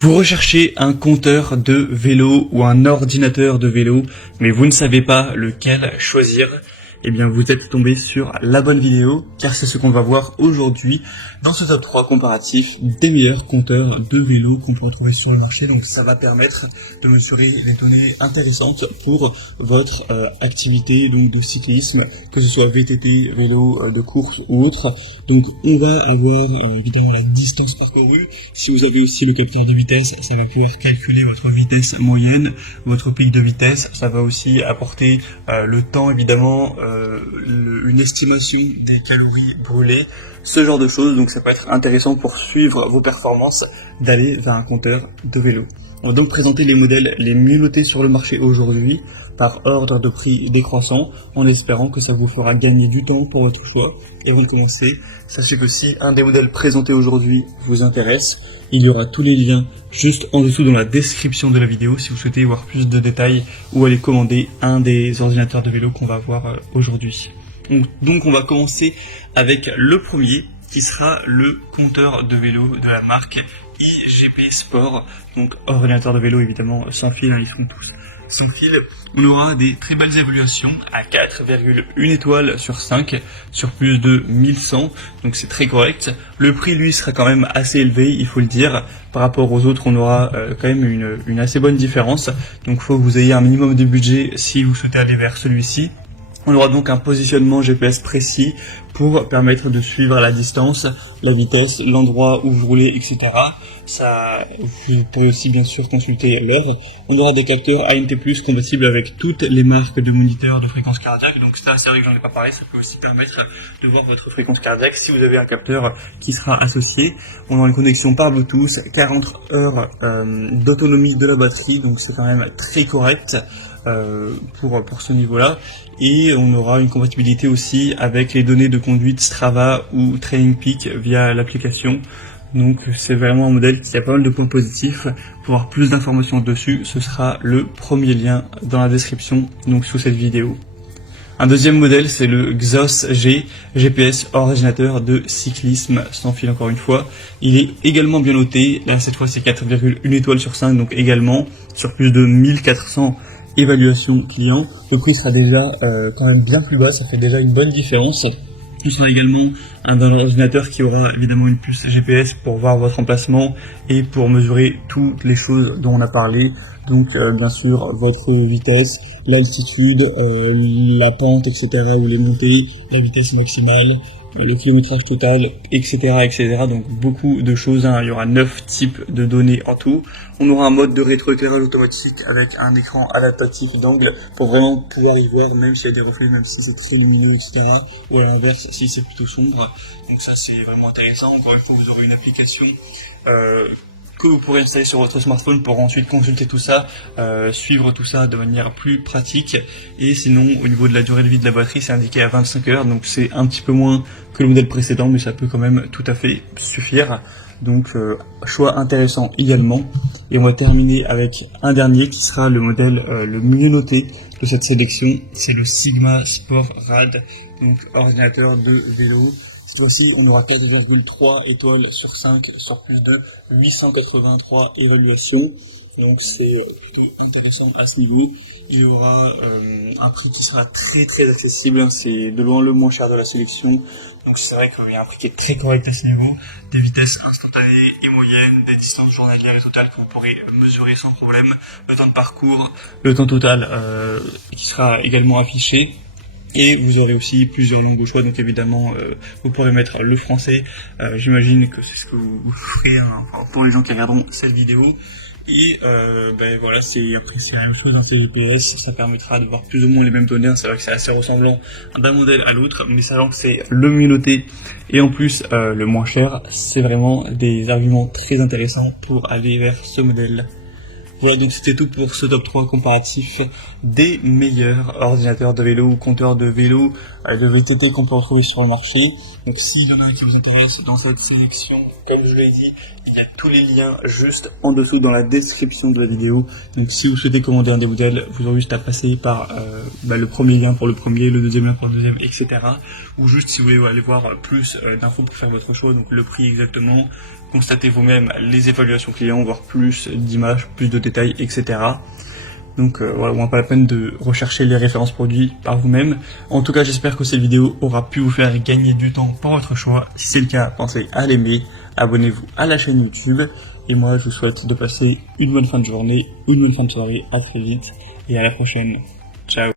Vous recherchez un compteur de vélo ou un ordinateur de vélo, mais vous ne savez pas lequel choisir. Eh bien, vous êtes tombé sur la bonne vidéo, car c'est ce qu'on va voir aujourd'hui dans ce top 3 comparatif des meilleurs compteurs de vélo qu'on peut retrouver sur le marché. Donc, ça va permettre de mesurer les données intéressantes pour votre activité donc de cyclisme, que ce soit VTT, vélo de course ou autre. Donc, on va avoir évidemment la distance parcourue. Si vous avez aussi le capteur de vitesse, ça va pouvoir calculer votre vitesse moyenne, votre pic de vitesse. Ça va aussi apporter le temps évidemment, une estimation des calories brûlées, ce genre de choses. Donc ça peut être intéressant pour suivre vos performances d'aller vers un compteur de vélo. On va donc présenter les modèles les mieux notés sur le marché aujourd'hui par ordre de prix décroissant, en espérant que ça vous fera gagner du temps pour votre choix. Et avant de commencer, sachez que si un des modèles présentés aujourd'hui vous intéresse, il y aura tous les liens juste en dessous dans la description de la vidéo si vous souhaitez voir plus de détails ou aller commander un des ordinateurs de vélo qu'on va voir aujourd'hui. Donc on va commencer avec le premier qui sera le compteur de vélo de la marque IGP Sport, donc ordinateur de vélo évidemment sans fil, ils sont tous sans fil. On aura des très belles évaluations à 4,1 étoiles sur 5 sur plus de 1100, donc c'est très correct. Le prix lui sera quand même assez élevé, il faut le dire. Par rapport aux autres, on aura quand même une assez bonne différence, donc il faut que vous ayez un minimum de budget si vous souhaitez aller vers celui-ci. On aura donc un positionnement GPS précis pour permettre de suivre la distance, la vitesse, l'endroit où vous roulez, etc. Vous pourrez aussi bien sûr consulter l'heure. On aura des capteurs ANT+, compatibles avec toutes les marques de moniteurs de fréquence cardiaque. Donc ça, c'est vrai que j'en ai pas parlé, ça peut aussi permettre de voir votre fréquence cardiaque si vous avez un capteur qui sera associé. On aura une connexion par Bluetooth, 40 heures d'autonomie de la batterie, donc c'est quand même très correct pour ce niveau-là. Et on aura une compatibilité aussi avec les données de conduite Strava ou Training Peak via l'application. Donc c'est vraiment un modèle qui a pas mal de points positifs. Pour avoir plus d'informations dessus, ce sera le premier lien dans la description, donc sous cette vidéo. Un deuxième modèle, c'est le Xos G, GPS ordinateur de cyclisme sans fil encore une fois. Il est également bien noté, là cette fois c'est 4,1 étoiles sur 5, donc également sur plus de 1400 évaluation client. Le prix sera déjà quand même bien plus bas, ça fait déjà une bonne différence. Ce sera également un ordinateur qui aura évidemment une puce GPS pour voir votre emplacement et pour mesurer toutes les choses dont on a parlé. Donc bien sûr votre vitesse, l'altitude, la pente, etc. ou les montées, la vitesse maximale, le kilométrage total, etc., etc. Donc beaucoup de choses, hein. Il y aura 9 types de données en tout. On aura un mode de rétroéclairage automatique avec un écran adaptatif d'angle pour vraiment pouvoir y voir, même s'il y a des reflets, même si c'est très lumineux, etc. Ou à l'inverse, si c'est plutôt sombre. Donc ça, c'est vraiment intéressant. Encore une fois, vous aurez une application que vous pourrez installer sur votre smartphone pour ensuite consulter tout ça, suivre tout ça de manière plus pratique. Et sinon, au niveau de la durée de vie de la batterie, c'est indiqué à 25 heures, donc c'est un petit peu moins que le modèle précédent, mais ça peut quand même tout à fait suffire. Donc choix intéressant également. Et on va terminer avec un dernier qui sera le modèle le mieux noté de cette sélection, c'est le Sigma Sport Rad, donc ordinateur de vélo. Cette fois-ci, on aura 4,3 étoiles sur 5 sur plus de 883 évaluations. Donc c'est plutôt intéressant à ce niveau. Il y aura un prix qui sera très très accessible. C'est de loin le moins cher de la sélection. Donc c'est vrai qu'il y a un prix qui est très correct à ce niveau. Des vitesses instantanées et moyennes, des distances journalières et totales que vous pourrez mesurer sans problème. Le temps de parcours, le temps total qui sera également affiché. Et vous aurez aussi plusieurs langues au choix, donc évidemment vous pourrez mettre le français, j'imagine que c'est ce que vous ferez hein, pour les gens qui regarderont cette vidéo. Et voilà, après c'est la même chose, hein, c'est GPS, ça permettra de voir plus ou moins les mêmes données, c'est vrai que c'est assez ressemblant d'un modèle à l'autre, mais sachant que c'est le mieux noté et en plus le moins cher, c'est vraiment des arguments très intéressants pour aller vers ce modèle. Voilà, donc c'était tout pour ce top 3 comparatif des meilleurs ordinateurs de vélo ou compteurs de vélo de VTT qu'on peut retrouver sur le marché. Donc s'il y en a qui vous intéresse dans cette sélection, comme je l'ai dit, il y a tous les liens juste en dessous dans la description de la vidéo. Donc si vous souhaitez commander un des modèles, vous aurez juste à passer par le premier lien pour le premier, le deuxième lien pour le deuxième, etc. Ou juste si vous voulez aller voir plus d'infos pour faire votre choix, donc le prix exactement, constater vous-même les évaluations clients, voir plus d'images, plus de détails, etc. Donc voilà, moins pas la peine de rechercher les références produits par vous-même. En tout cas, j'espère que cette vidéo aura pu vous faire gagner du temps pour votre choix. Si c'est le cas, pensez à l'aimer, abonnez-vous à la chaîne YouTube. Et moi, je vous souhaite de passer une bonne fin de journée, une bonne fin de soirée. À très vite et à la prochaine. Ciao.